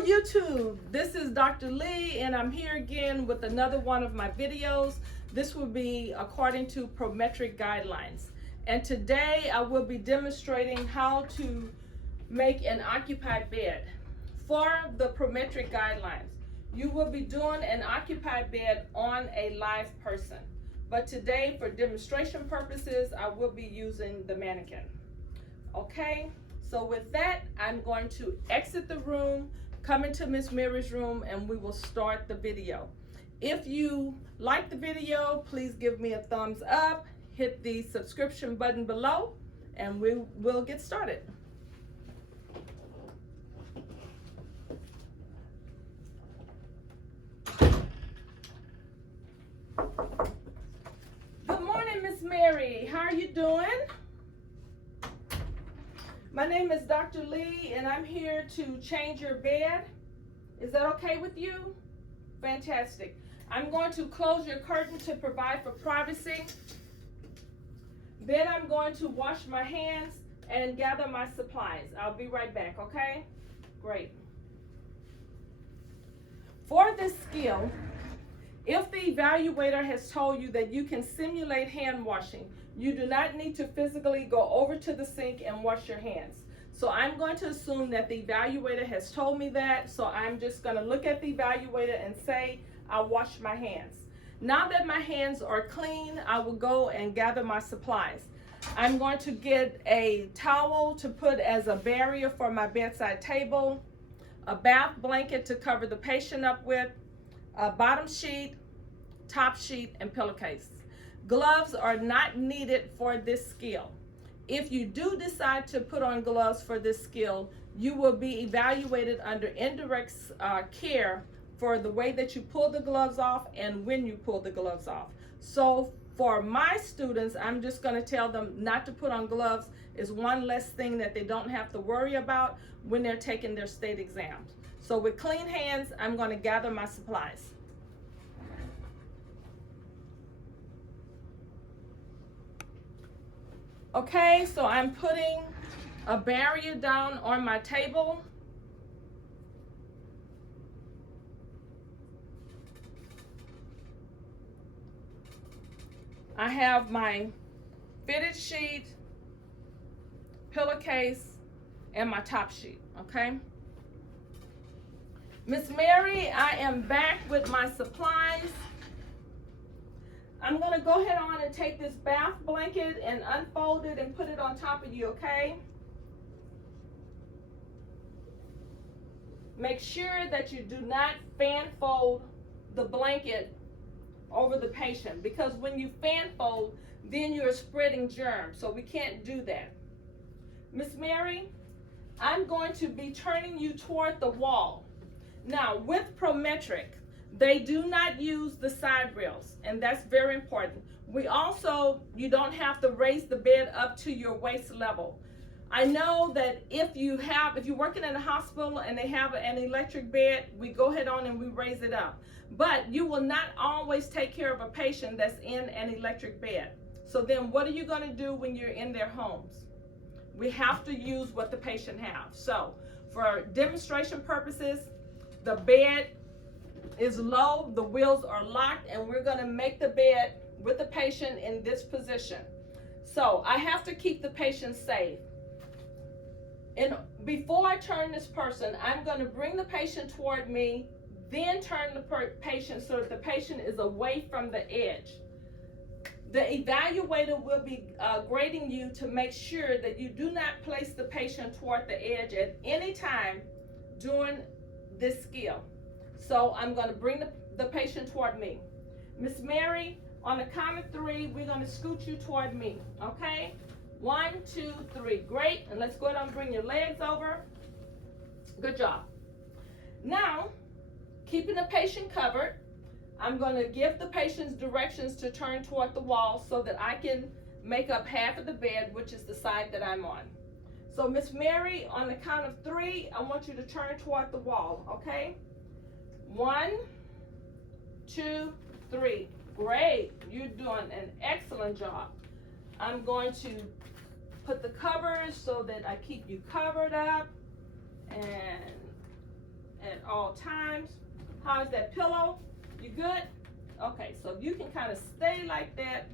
YouTube, this is Dr. Lee and I'm here again with another one of my videos. This will be according to Prometric Guidelines, and today I will be demonstrating how to make an occupied bed. For the Prometric Guidelines, you will be doing an occupied bed on a live person, but today for demonstration purposes I will be using the mannequin. Okay, so with that, I'm going to exit the room, come into Miss Mary's room, and we will start the video. If you like the video, please give me a thumbs up, hit the subscription button below, and we will get started. Good morning, Miss Mary. How are you doing? My name is Dr. Lee and I'm here to change your bed. Is that okay with you? Fantastic. I'm going to close your curtain to provide for privacy. Then I'm going to wash my hands and gather my supplies. I'll be right back, okay? Great. For this skill, if the evaluator has told you that you can simulate hand washing, you do not need to physically go over to the sink and wash your hands. So I'm going to assume that the evaluator has told me that, so I'm just going to look at the evaluator and say, I'll wash my hands. Now that my hands are clean, I will go and gather my supplies. I'm going to get a towel to put as a barrier for my bedside table, a bath blanket to cover the patient up with, a bottom sheet, top sheet, and pillowcase. Gloves are not needed for this skill. If you do decide to put on gloves for this skill, you will be evaluated under indirect care for the way that you pull the gloves off and when you pull the gloves off. So for my students, I'm just going to tell them not to put on gloves. Is one less thing that they don't have to worry about when they're taking their state exams. So with clean hands, I'm going to gather my supplies. Okay, so I'm putting a barrier down on my table. I have my fitted sheet, pillowcase, and my top sheet, okay? Miss Mary, I am back with my supplies. I'm going to go ahead on and take this bath blanket and unfold it and put it on top of you, okay? Make sure that you do not fan fold the blanket over the patient, because when you fan fold, then you're spreading germs, so we can't do that. Miss Mary, I'm going to be turning you toward the wall. Now, with Prometric, they do not use the side rails, and that's very important. You don't have to raise the bed up to your waist level. I know that if you're working in a hospital and they have an electric bed, we go ahead on and we raise it up. But you will not always take care of a patient that's in an electric bed. So then what are you going to do when you're in their homes? We have to use what the patient has. So for demonstration purposes, the bed is low, the wheels are locked, and we're going to make the bed with the patient in this position. So I have to keep the patient safe. And before I turn this person, I'm going to bring the patient toward me, then turn the patient so that the patient is away from the edge. The evaluator will be grading you to make sure that you do not place the patient toward the edge at any time during this skill. So I'm going to bring the patient toward me. Miss Mary, on the count of 3, we're going to scoot you toward me, okay? 1, 2, 3. Great. And let's go ahead and bring your legs over. Good job. Now, keeping the patient covered, I'm going to give the patient's directions to turn toward the wall so that I can make up half of the bed, which is the side that I'm on. So Miss Mary, on the count of 3, I want you to turn toward the wall, okay? 1, 2, 3. Great. You're doing an excellent job. I'm going to put the covers so that I keep you covered up. And at all times. How's that pillow? You good? Okay, so if you can kind of stay like that,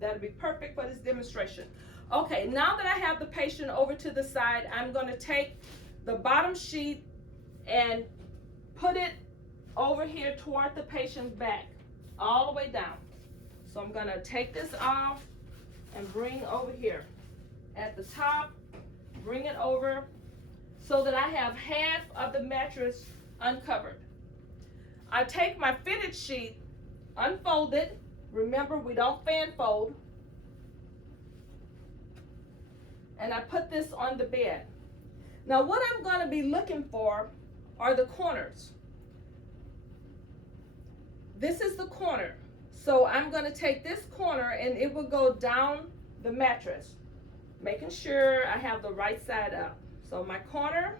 that'll be perfect for this demonstration. Okay, now that I have the patient over to the side, I'm going to take the bottom sheet and put it over here toward the patient's back, all the way down. So I'm going to take this off and bring over here at the top, bring it over so that I have half of the mattress uncovered. I take my fitted sheet, unfold it. Remember, we don't fan fold. And I put this on the bed. Now what I'm going to be looking for are the corners. This is the corner. So I'm going to take this corner and it will go down the mattress, making sure I have the right side up. So my corner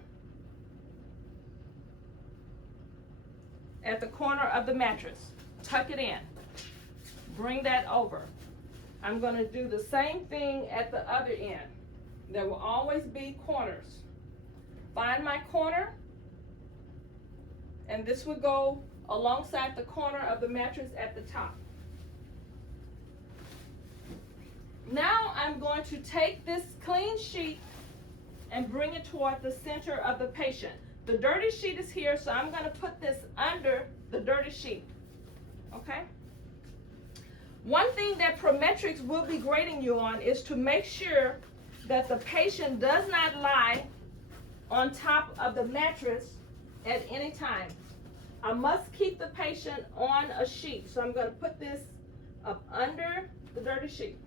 at the corner of the mattress, tuck it in, bring that over. I'm going to do the same thing at the other end. There will always be corners. Find my corner, and this will go alongside the corner of the mattress at the top. Now I'm going to take this clean sheet and bring it toward the center of the patient. The dirty sheet is here, so I'm going to put this under the dirty sheet. Okay? One thing that Prometrics will be grading you on is to make sure that the patient does not lie on top of the mattress at any time. I must keep the patient on a sheet, so I'm going to put this up under the dirty sheet.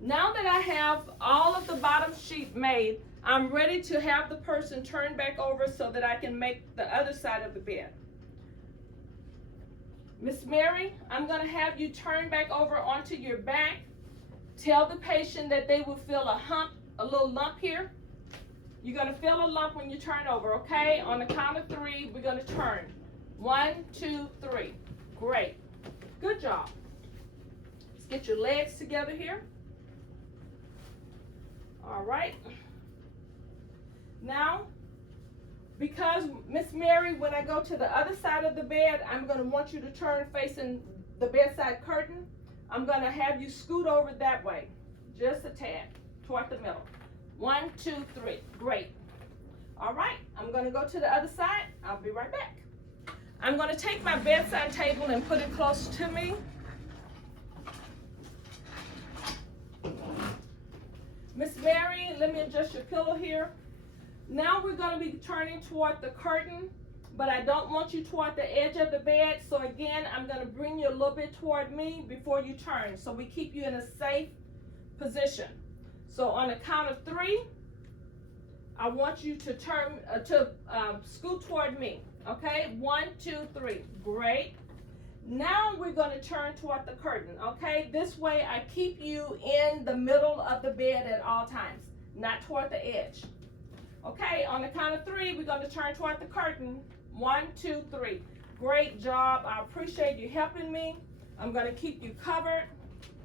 Now that I have all of the bottom sheet made, I'm ready to have the person turn back over so that I can make the other side of the bed. Miss Mary, I'm going to have you turn back over onto your back. Tell the patient that they will feel a little lump here. You're going to feel a lump when you turn over, okay? On the count of 3, we're going to turn. 1, 2, 3. Great. Good job. Let's get your legs together here. All right. Now, because Miss Mary, when I go to the other side of the bed, I'm going to want you to turn facing the bedside curtain. I'm going to have you scoot over that way, just a tad, toward the middle. 1, 2, 3. Great. All right, I'm going to go to the other side. I'll be right back. I'm going to take my bedside table and put it close to me. Miss Mary, let me adjust your pillow here. Now we're going to be turning toward the curtain, but I don't want you toward the edge of the bed. So again, I'm going to bring you a little bit toward me before you turn, so we keep you in a safe position. So on the count of 3, I want you to turn scoot toward me. Okay, 1, 2, 3. Great. Now we're going to turn toward the curtain. Okay, this way I keep you in the middle of the bed at all times, not toward the edge. Okay, on the count of 3, we're going to turn toward the curtain. 1, 2, 3. Great job. I appreciate you helping me. I'm going to keep you covered.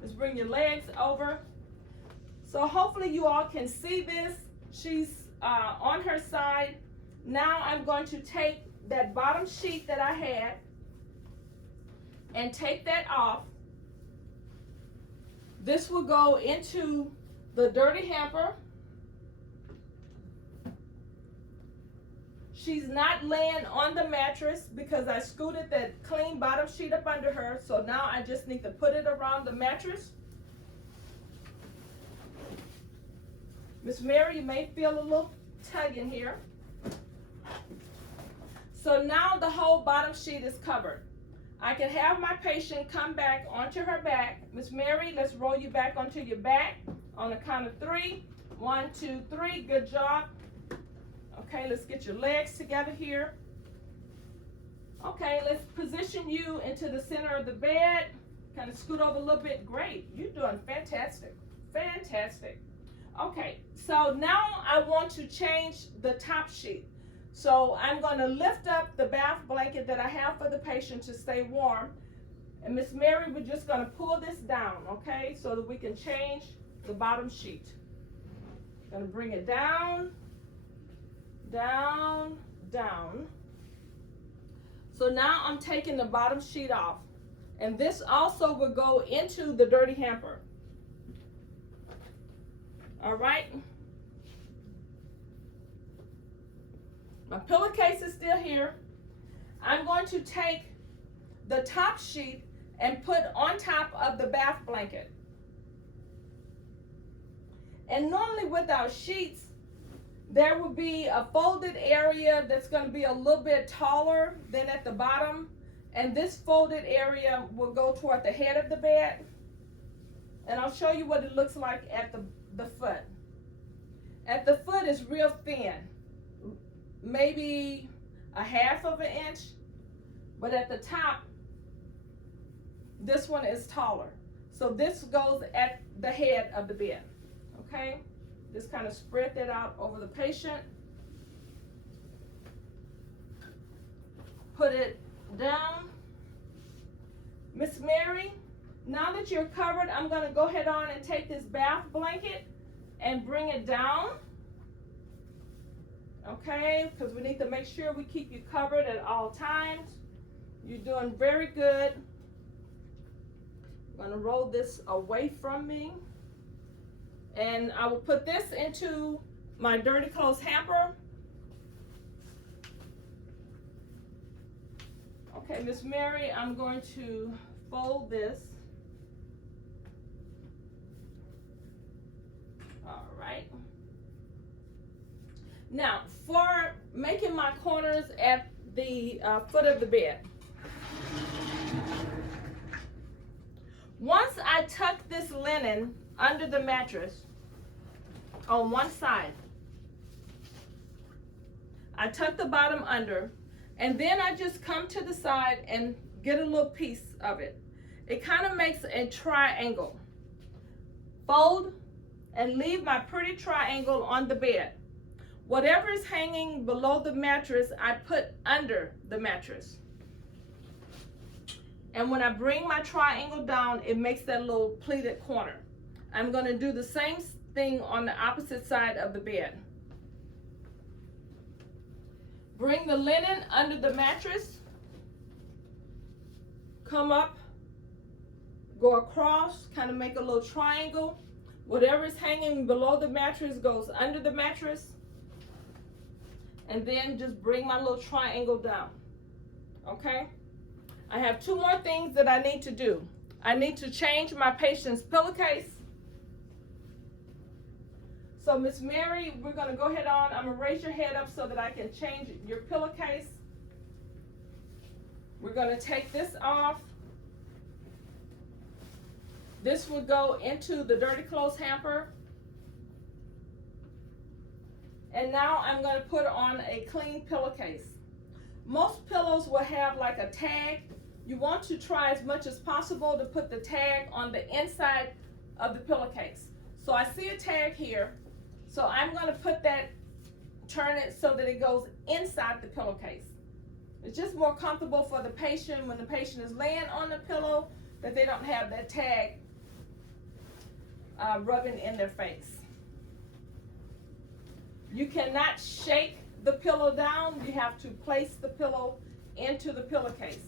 Let's bring your legs over. So hopefully you all can see this. She's on her side. Now I'm going to take that bottom sheet that I had and take that off. This will go into the dirty hamper. She's not laying on the mattress because I scooted that clean bottom sheet up under her. So now I just need to put it around the mattress. Miss Mary, you may feel a little tug in here. So now the whole bottom sheet is covered. I can have my patient come back onto her back. Miss Mary, let's roll you back onto your back on the count of 3. 1, 2, 3. Good job. Okay, let's get your legs together here. Okay, let's position you into the center of the bed. Kind of scoot over a little bit. Great. You're doing fantastic. Fantastic. Okay, so now I want to change the top sheet. So I'm going to lift up the bath blanket that I have for the patient to stay warm. And Miss Mary, we're just going to pull this down, okay, so that we can change the bottom sheet. Going to bring it down. down, down. So now I'm taking the bottom sheet off. And this also will go into the dirty hamper. All right. My pillowcase is still here. I'm going to take the top sheet and put on top of the bath blanket. And normally with our sheets, there will be a folded area that's going to be a little bit taller than at the bottom. And this folded area will go toward the head of the bed. And I'll show you what it looks like at the foot. At the foot is real thin, maybe a half of an inch. But at the top, this one is taller. So this goes at the head of the bed, okay? Just kind of spread that out over the patient. Put it down. Miss Mary, now that you're covered, I'm going to go ahead on and take this bath blanket and bring it down. Okay, because we need to make sure we keep you covered at all times. You're doing very good. I'm going to roll this away from me. And I will put this into my dirty clothes hamper. Okay, Miss Mary, I'm going to fold this. All right. Now, for making my corners at the foot of the bed. Once I tuck this linen under the mattress on one side, I tuck the bottom under, and then I just come to the side and get a little piece of it. It kind of makes a triangle. Fold and leave my pretty triangle on the bed. Whatever is hanging below the mattress, I put under the mattress. And when I bring my triangle down, it makes that little pleated corner. I'm going to do the same thing on the opposite side of the bed. Bring the linen under the mattress. Come up, go across, kind of make a little triangle. Whatever is hanging below the mattress goes under the mattress. And then just bring my little triangle down. Okay? I have two more things that I need to do. I need to change my patient's pillowcase. So Miss Mary, we're going to go ahead on. I'm going to raise your head up so that I can change your pillowcase. We're going to take this off. This will go into the dirty clothes hamper. And now I'm going to put on a clean pillowcase. Most pillows will have like a tag. You want to try as much as possible to put the tag on the inside of the pillowcase. So I see a tag here. So I'm going to put that, turn it so that it goes inside the pillowcase. It's just more comfortable for the patient when the patient is laying on the pillow that they don't have that tag rubbing in their face. You cannot shake the pillow down. You have to place the pillow into the pillowcase.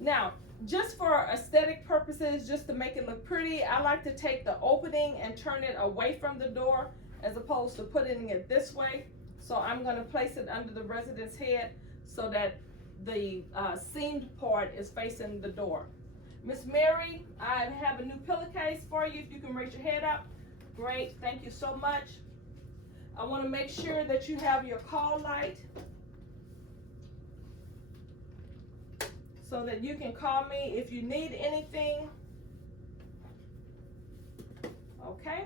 Now, just for aesthetic purposes, just to make it look pretty, I like to take the opening and turn it away from the door as opposed to putting it this way. So I'm going to place it under the resident's head so that the seamed part is facing the door. Miss Mary, I have a new pillowcase for you. If you can raise your head up. Great, thank you so much. I want to make sure that you have your call light so that you can call me if you need anything. Okay.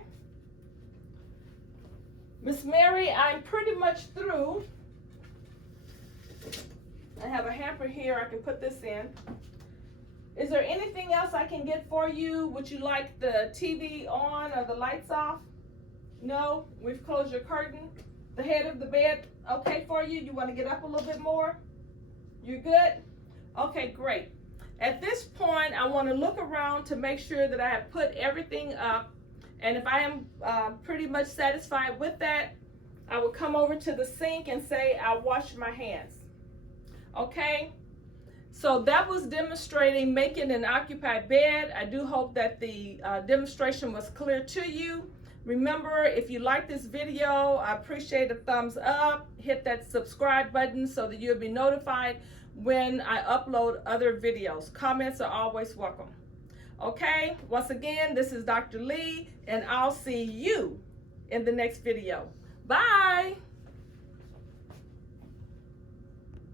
Miss Mary, I'm pretty much through. I have a hamper here. I can put this in. Is there anything else I can get for you? Would you like the TV on or the lights off? No, we've closed your curtain. The head of the bed, okay for you? You want to get up a little bit more? You're good? Okay, great. At this point, I want to look around to make sure that I have put everything up. And if I am pretty much satisfied with that, I would come over to the sink and say, I wash my hands. Okay? So that was demonstrating making an occupied bed. I do hope that the demonstration was clear to you. Remember, if you like this video, I appreciate a thumbs up. Hit that subscribe button so that you'll be notified when I upload other videos. Comments are always welcome. Okay, once again, this is Dr. Lee, and I'll see you in the next video. Bye.